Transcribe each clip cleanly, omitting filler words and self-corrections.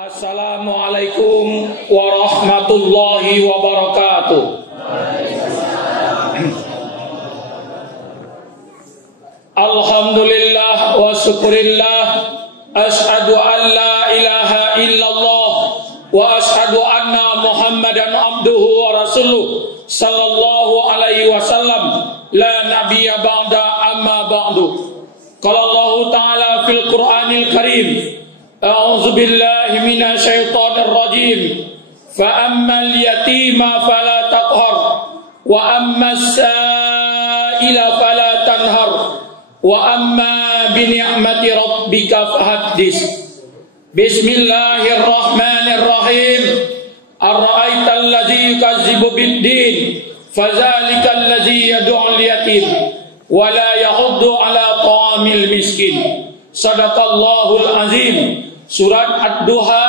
Assalamualaikum warahmatullahi wabarakatuh. Alhamdulillah wa syukurillah. Ashhadu an la ilaha illallah wa ashhadu anna Muhammadan abduhu wa rasuluh sallallahu alaihi wasallam. La nabiyya ba'da amma ba'du. Qala Allah ta'ala fil Qur'anil Karim. A'udzu billahi minasy syaithanir rajim. Fa ammal yatima fala taqhar wa ammas sa'ila fala tanhar wa amma bi ni'mati rabbika fahaddits. Bismillahirrahmanirrahim. Ara'aital ladzi yukazzibu bid-din fadzalikal ladzi yad'ul yatim wa la yahuddu 'ala ta'amil miskin. Shadaqallahul azim. Surat Ad-Duha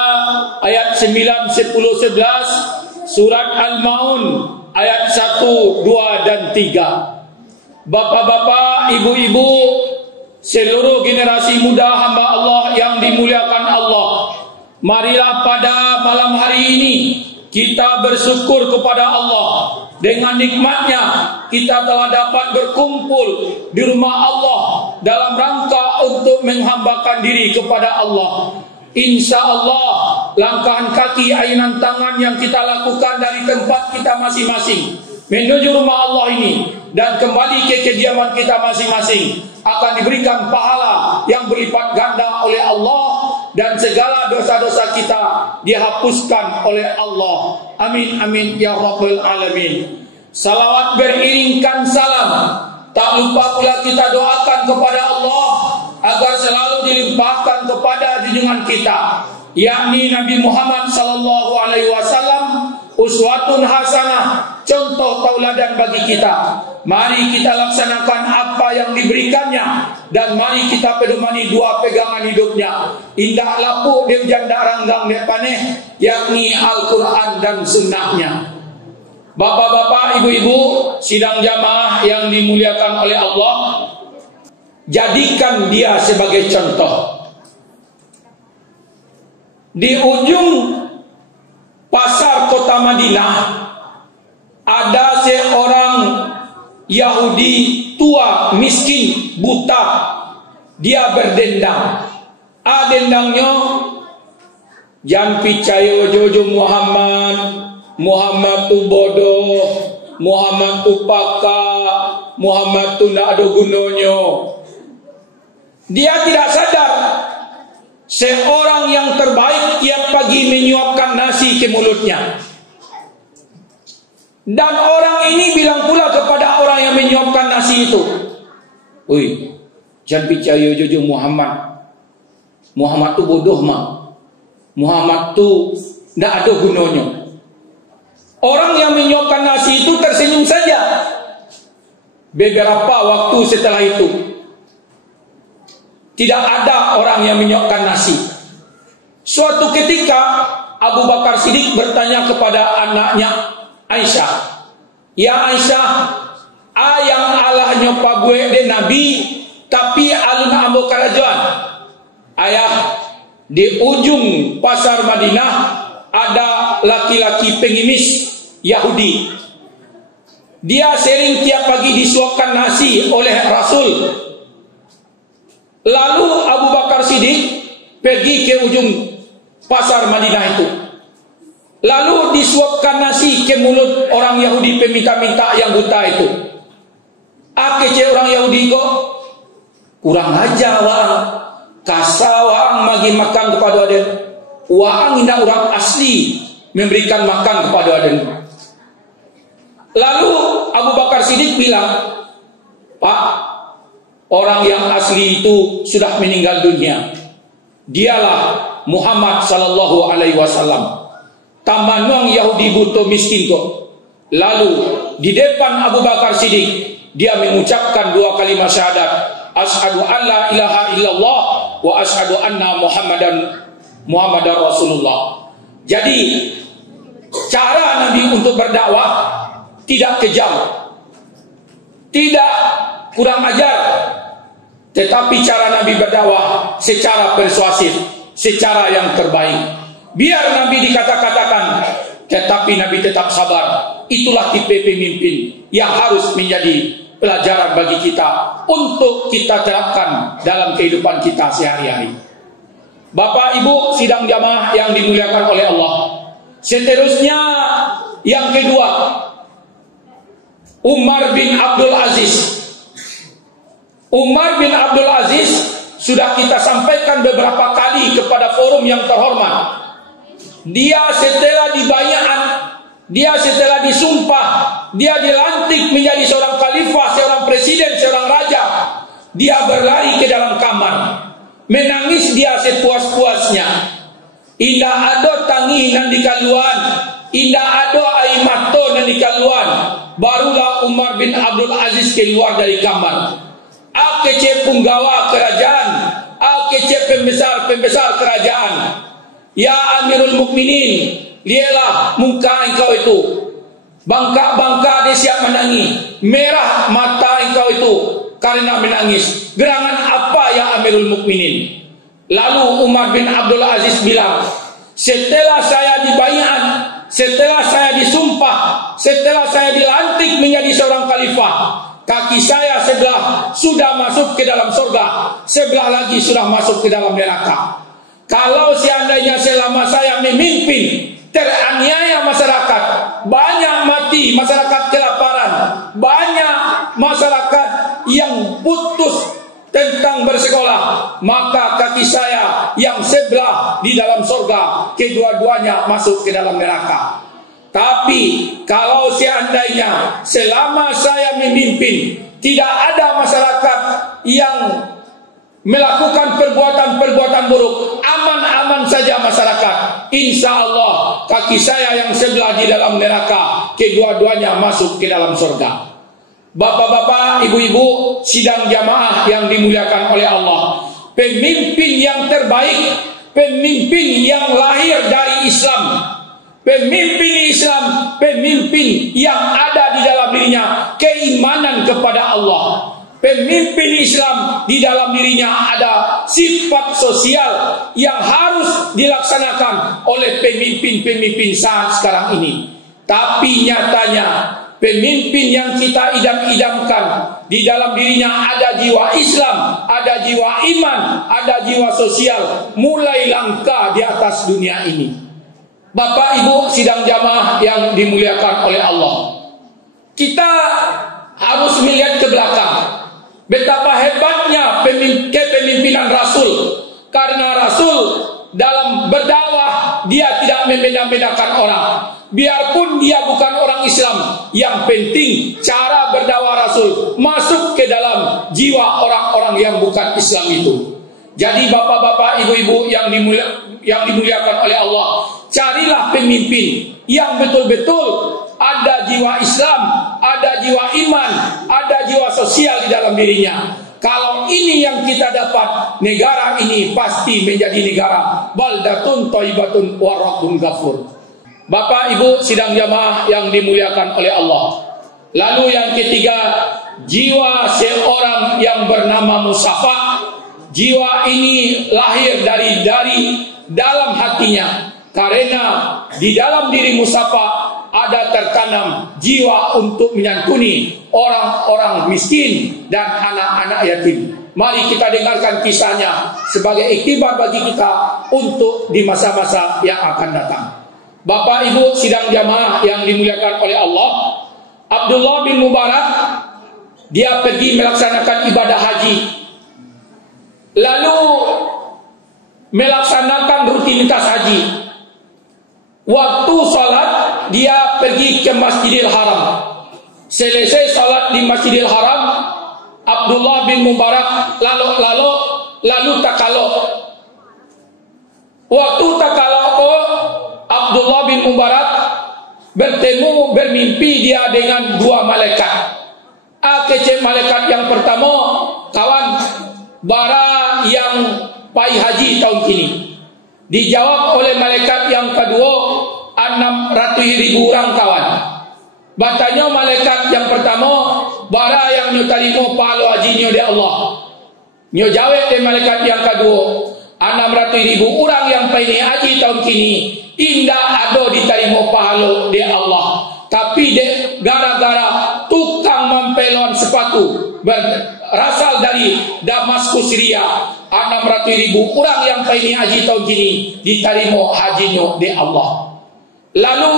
ayat 9, 10, 11, Surat Al-Maun ayat 1, 2 dan 3. Bapak-bapak, ibu-ibu, seluruh generasi muda hamba Allah yang dimuliakan Allah, marilah pada malam hari ini kita bersyukur kepada Allah. Dengan nikmatnya kita telah dapat berkumpul di rumah Allah dalam rangka untuk menghambakan diri kepada Allah. Insya Allah langkahan kaki, ayunan tangan yang kita lakukan dari tempat kita masing-masing menuju rumah Allah ini dan kembali ke kediaman kita masing-masing akan diberikan pahala yang berlipat ganda oleh Allah dan segala dosa-dosa kita dihapuskan oleh Allah. Amin amin ya rabbal alamin. Salawat beriringkan salam. Tak lupa pula kita doakan kepada Allah agar selalu dilimpahkan kepada junjungan kita, yakni Nabi Muhammad sallallahu alaihi wasallam, uswatun hasanah, contoh tauladan bagi kita. Mari kita laksanakan apa yang diberikannya dan mari kita pedomani dua pegangan hidupnya. Indah lapu dia janda ranggang dia paneh, yakni Al-Quran dan sunnahnya. Bapak-bapak, ibu-ibu, sidang jamaah yang dimuliakan oleh Allah, jadikan dia sebagai contoh. Di ujung pasar kota Madinah ada seorang Yahudi tua, miskin, buta. Dia berdendang. Dendangnya, jangan percaya jojo Muhammad tu bodoh, Muhammad tu pakar, Muhammad tu tidak ada gunanya. Dia tidak sadar seorang yang terbaik tiap pagi menyuapkan nasi ke mulutnya. Dan orang ini bilang pula kepada orang yang menyuapkan nasi itu, "Oi, jangan percaya jojo Muhammad. Muhammad tu bodoh mah. Muhammad tu tidak ada gunanya." Orang yang menyuapkan nasi itu tersenyum saja. Beberapa waktu setelah itu, tidak ada orang yang menyuapkan nasi. Suatu ketika Abu Bakar Siddiq bertanya kepada anaknya Aisyah, "Ya Aisyah, ayang Allah nyopa gue de Nabi, tapi alun ambo kerajaan. Ayah, di ujung pasar Madinah ada laki-laki pengemis Yahudi. Dia sering tiap pagi disuapkan nasi oleh Rasul." Lalu Abu Bakar Siddiq pergi ke ujung pasar Madinah itu. Lalu disuapkan nasi ke mulut orang Yahudi peminta-minta yang buta itu. Kece orang Yahudi kok kurang aja waang, kasa waang magi makan kepada aden. Waang indah orang asli memberikan makan kepada aden. Lalu Abu Bakar Siddiq bilang, "Pak, orang yang asli itu sudah meninggal dunia. Dialah Muhammad sallallahu alaihi wasallam. Tamanong Yahudi buto miskin kok." Lalu di depan Abu Bakar Siddiq dia mengucapkan dua kalimat syahadat, "Asyhadu an la ilaha illallah wa asyhadu anna Muhammadar Rasulullah." Jadi cara Nabi untuk berdakwah tidak kejam, tidak kurang ajar, tetapi cara Nabi berdakwah secara persuasif, secara yang terbaik. Biar Nabi dikata-katakan, tetapi Nabi tetap sabar. Itulah tipe pemimpin yang harus menjadi pelajaran bagi kita untuk kita terapkan dalam kehidupan kita sehari-hari. Bapak Ibu sidang jamaah yang dimuliakan oleh Allah. Seterusnya yang kedua, Umar bin Abdul Aziz. Umar bin Abdul Aziz sudah kita sampaikan beberapa kali kepada forum yang terhormat. Dia setelah dibayaan, dia setelah disumpah, dia dilantik menjadi seorang khalifah, seorang presiden, seorang raja. Dia berlari ke dalam kamar, menangis dia sepuas-puasnya. Indah ado tanginan di kaluan, indah ado air mato dan di kaluan. Barulah Umar bin Abdul Aziz keluar dari kamar. Akece punggawa kerajaan, akece pembesar kerajaan. Ya Amirul Mukminin, lihatlah muka engkau itu, bangka-bangka dia siap menangis, merah mata engkau itu karena menangis. Gerangan apa ya Amirul Mukminin? Lalu Umar bin Abdul Aziz bilang, setelah saya dibayat, setelah saya disumpah, setelah saya dilantik menjadi seorang khalifah, kaki saya sebelah sudah masuk ke dalam surga, sebelah lagi sudah masuk ke dalam neraka. Kalau seandainya selama saya memimpin teraniaya masyarakat, banyak mati masyarakat kelaparan, banyak masyarakat yang putus tentang bersekolah, maka kaki saya yang sebelah di dalam surga, kedua-duanya masuk ke dalam neraka. Tapi kalau seandainya selama saya memimpin tidak ada masyarakat yang melakukan perbuatan-perbuatan buruk, aman-aman saja masyarakat, insya Allah kaki saya yang sebelah di dalam neraka, kedua-duanya masuk ke dalam surga. Bapak-bapak, ibu-ibu sidang jamaah yang dimuliakan oleh Allah, pemimpin yang terbaik, pemimpin yang lahir dari Islam, pemimpin Islam, pemimpin yang ada di dalam dirinya keimanan kepada Allah. Pemimpin Islam di dalam dirinya ada sifat sosial yang harus dilaksanakan oleh pemimpin-pemimpin saat sekarang ini. Tapi nyatanya pemimpin yang kita idam-idamkan di dalam dirinya ada jiwa Islam, ada jiwa iman, ada jiwa sosial, mulai langka di atas dunia ini. Bapak Ibu sidang jamaah yang dimuliakan oleh Allah, kita harus melihat ke belakang. Betapa hebatnya kepemimpinan Rasul. Karena Rasul dalam berdakwah dia tidak membeda-bedakan orang. Biarpun dia bukan orang Islam, yang penting cara berdakwah Rasul masuk ke dalam jiwa orang-orang yang bukan Islam itu. Jadi bapak-bapak, ibu-ibu yang dimuliakan oleh Allah, carilah pemimpin yang betul-betul ada jiwa Islam, ada jiwa iman, ada jiwa sosial di dalam dirinya. Kalau ini yang kita dapat, negara ini pasti menjadi negara baldatun thayyibatun wa rabbun ghafur. Bapak Ibu sidang jamaah yang dimuliakan oleh Allah. Lalu yang ketiga, jiwa seorang yang bernama Musafa. Jiwa ini lahir dari dalam hatinya, karena di dalam diri Musafa ada tertanam jiwa untuk menyantuni orang-orang miskin dan anak-anak yatim. Mari kita dengarkan kisahnya sebagai iktibar bagi kita untuk di masa-masa yang akan datang. Bapak Ibu sidang jamaah yang dimuliakan oleh Allah, Abdullah bin Mubarak dia pergi melaksanakan ibadah haji, lalu melaksanakan rutinitas haji. Waktu salat dia pergi ke Masjidil Haram. Selesai salat di Masjidil Haram, Abdullah bin Mubarak lalu takalok. Waktu takalok, Abdullah bin Mubarak bermimpi dia dengan dua malaikat. Akece malaikat yang pertama, kawan bara yang pai haji tahun ini. Dijawab oleh malaikat yang kedua, 600.000 orang kawan. Batanya malaikat yang pertama, bara yang nyo tarimo palo haji nyo de Allah. Nyo jawab oleh malaikat yang kedua, 600.000 orang yang pergi haji tahun kini indah ada diterima pahala di Allah, tapi gara-gara tukang mempelon sepatu berasal dari Damaskus, Syria, 600.000 orang yang pergi haji tahun kini diterima hajinya di Allah. Lalu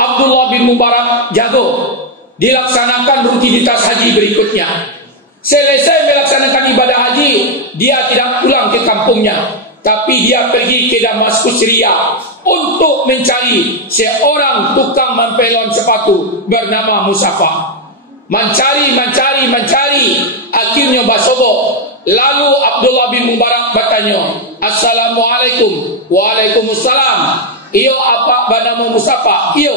Abdullah bin Mubarak jago dilaksanakan rutinitas haji berikutnya. Selesai melaksanakan ibadah haji, dia tidak pulang ke kampungnya, tapi dia pergi ke Damaskus, Syria untuk mencari seorang tukang mempelon sepatu bernama Musafa. Mencari, akhirnya basobo. Lalu Abdullah bin Mubarak bertanya, Assalamualaikum. Waalaikumsalam. Iyo apa bernama Musafa? Iyo.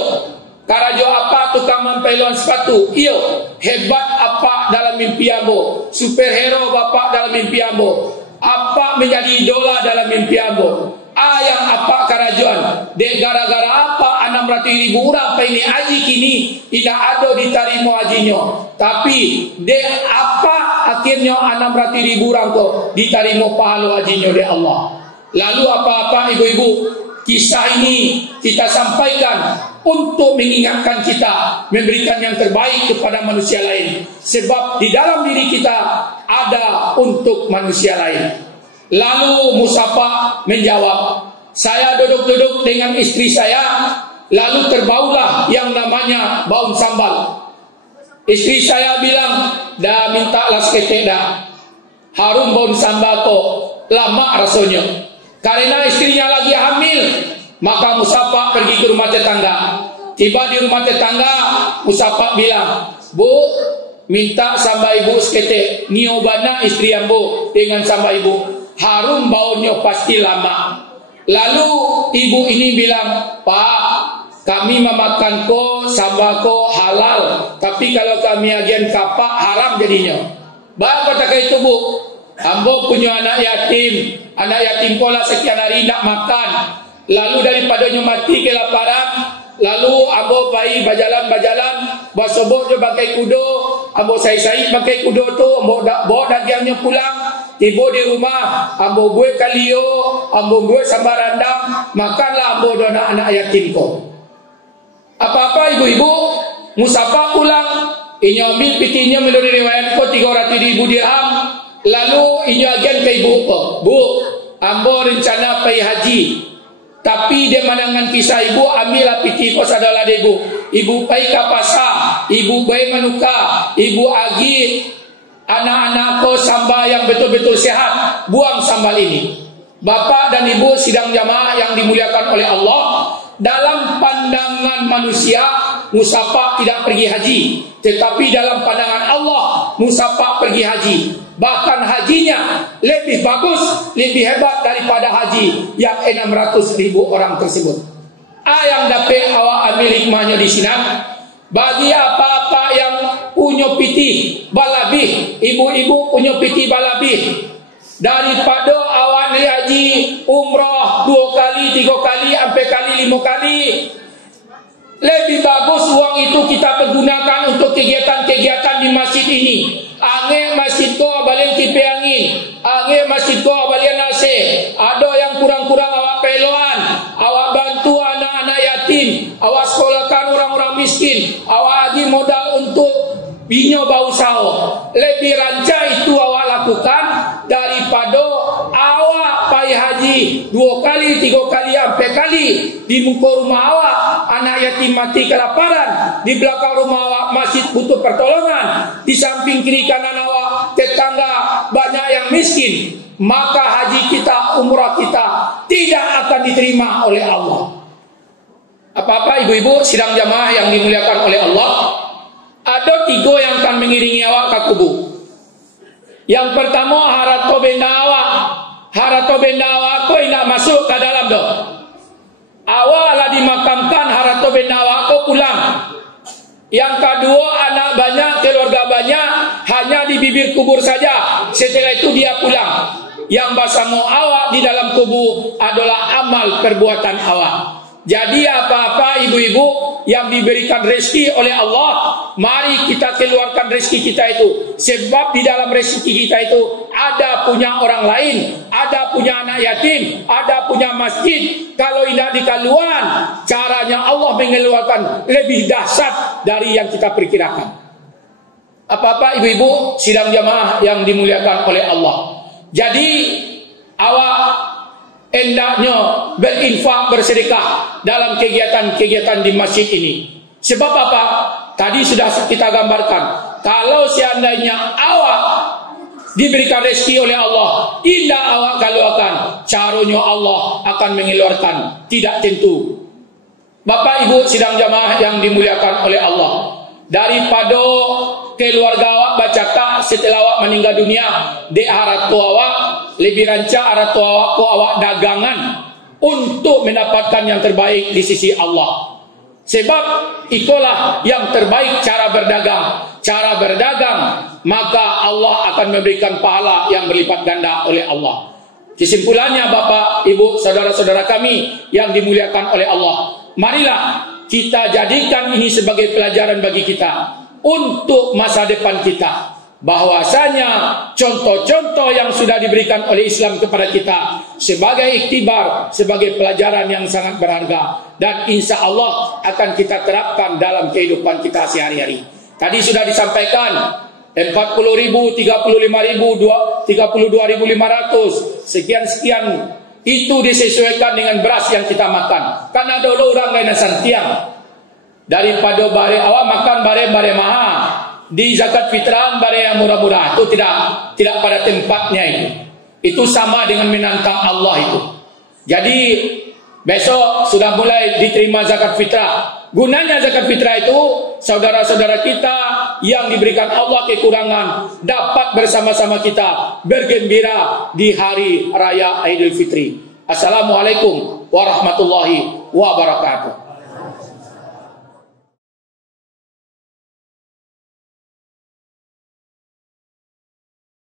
Karajo apa tukang mempelon sepatu? Iyo. Hebat apa dalam mimpi ambo? Superhero bapak dalam mimpi ambo? Apa menjadi idola dalam mimpi ambo? Yang apa karajuan? Gara-gara apa 600.000 orang ini haji kini tidak ada diterima hajinya? Tapi apa akhirnya 600.000 orang kok diterima pahala hajinya oleh Allah? Lalu apa-apa ibu-ibu, kisah ini kita sampaikan untuk mengingatkan kita memberikan yang terbaik kepada manusia lain, sebab di dalam diri kita ada untuk manusia lain. Lalu Musafa menjawab, saya duduk-duduk dengan istri saya, lalu terbaulah yang namanya bau sambal. Istri saya bilang, dah minta las ketek dah, harum bau sambal kok, lama rasanya. Karena istrinya lagi hamil, maka Musafa pergi ke rumah tetangga. Tiba di rumah tetangga, Musafa bilang, Bu, minta sama ibu seketek, niobana istri ambo dengan sama ibu, harum baunya pasti lama. Lalu ibu ini bilang, Pak, kami memakan ko sambal ko halal, tapi kalau kami agen kapak haram jadinya. Bapak kata itu, Bu, ambo punya anak yatim pola sekian hari tidak makan, lalu daripadanya mati kelaparan, lalu ambo pai bajalan basobok je bangkai kudo, ambo sai bangkai kudo tu, ambo bawa dagingnya pulang. Tiba di rumah, ambo gue kalio, ambo gue sambal rendang, makanlah ambo dan anak yatim ko. Apa-apa ibu-ibu, Musafa pulang, inya ambil pitinya menurut riwayat ko 300.000 dirham, lalu inya agen ke ibu ko, Bu, ambo rencana pergi haji, tapi dia menangan kisah ibu, ambillah piti ko sadalah ibu. Ibu pergi ke pasar, ibu bayi menukar, ibu agi anak-anak ko sambal yang betul-betul sehat, buang sambal ini. Bapak dan ibu sidang jamaah yang dimuliakan oleh Allah, dalam pandangan manusia Musafa tidak pergi haji, tetapi dalam pandangan Allah Musafa pergi haji. Bahkan hajinya lebih bagus, lebih hebat daripada haji yang 600.000 orang tersebut. Yang dapat awak ambil hikmahnya di sini, bagi apa-apa yang punya piti balabih, ibu-ibu punya piti balabih, daripada awak naik haji umrah 2 kali, 3 kali, sampai kali 5 kali, lebih bagus uang itu kita pergunakan untuk kegiatan-kegiatan di masjid ini. Ange masjid ko abalian kipe angin, ange masjid ko abalian nase. Ada yang kurang-kurang awak peloan, awak bantu anak-anak yatim, awak sekolahkan orang-orang miskin, awak haji modal untuk binyo bau sao. Lebih rancak itu awak lakukan daripada awak pai haji 2 kali, 3 kali, sampai kali di muka rumah awak anak yatim mati kelaparan, di belakang rumah awak masjid butuh pertolongan, di samping kiri kanan awak tetangga banyak yang miskin, maka haji kita, umrah kita tidak akan diterima oleh Allah. Apa-apa ibu-ibu sidang jamaah yang dimuliakan oleh Allah, ada 3 yang akan mengiringi awak ke kubur. Yang pertama, harato benda awak. Harato benda awak kau tidak masuk ke dalam dah. Awak lah dimakamkan, harato benda awak kau pulang. Yang kedua, anak banyak, keluarga banyak, hanya di bibir kubur saja. Setelah itu dia pulang. Yang bersama awak di dalam kubur adalah amal perbuatan awak. Jadi apa-apa ibu-ibu yang diberikan rezeki oleh Allah, mari kita keluarkan rezeki kita itu. Sebab di dalam rezeki kita itu ada punya orang lain, ada punya anak yatim, ada punya masjid. Kalau tidak dikeluarkan, caranya Allah mengeluarkan lebih dahsyat dari yang kita perkirakan. Apa-apa ibu-ibu sidang jamaah yang dimuliakan oleh Allah. Jadi awak hendaknya berinfak, bersedekah dalam kegiatan-kegiatan di masjid ini. Sebab apa? Tadi sudah kita gambarkan. Kalau seandainya awak diberikan rezeki oleh Allah, tidak awak keluarkan, caranya Allah akan mengeluarkan, tidak tentu. Bapak Ibu sidang jamaah yang dimuliakan oleh Allah, daripada keluarga awak baca setelah awak meninggal dunia, di haratu awak lebih rancak haratu awak ko awak dagangan untuk mendapatkan yang terbaik di sisi Allah. Sebab itulah yang terbaik cara berdagang. Cara berdagang, maka Allah akan memberikan pahala yang berlipat ganda oleh Allah. Kesimpulannya Bapak, Ibu, saudara-saudara kami yang dimuliakan oleh Allah, marilah kita jadikan ini sebagai pelajaran bagi kita untuk masa depan kita, bahwasanya contoh-contoh yang sudah diberikan oleh Islam kepada kita sebagai iktibar, sebagai pelajaran yang sangat berharga, dan insya Allah akan kita terapkan dalam kehidupan kita sehari-hari. Tadi sudah disampaikan 40.000, 35.000, 32.500 sekian itu disesuaikan dengan beras yang kita makan. Karena dulu orang lain santiang, daripada bare awak makan bare mahal, di zakat fitrah bare yang murah-murah, itu tidak pada tempatnya itu. Itu sama dengan menantang Allah itu. Jadi besok sudah mulai diterima zakat fitrah. Gunanya zakat fitrah itu saudara-saudara kita yang diberikan Allah kekurangan dapat bersama-sama kita bergembira di hari raya Idul Fitri. Assalamualaikum warahmatullahi wabarakatuh.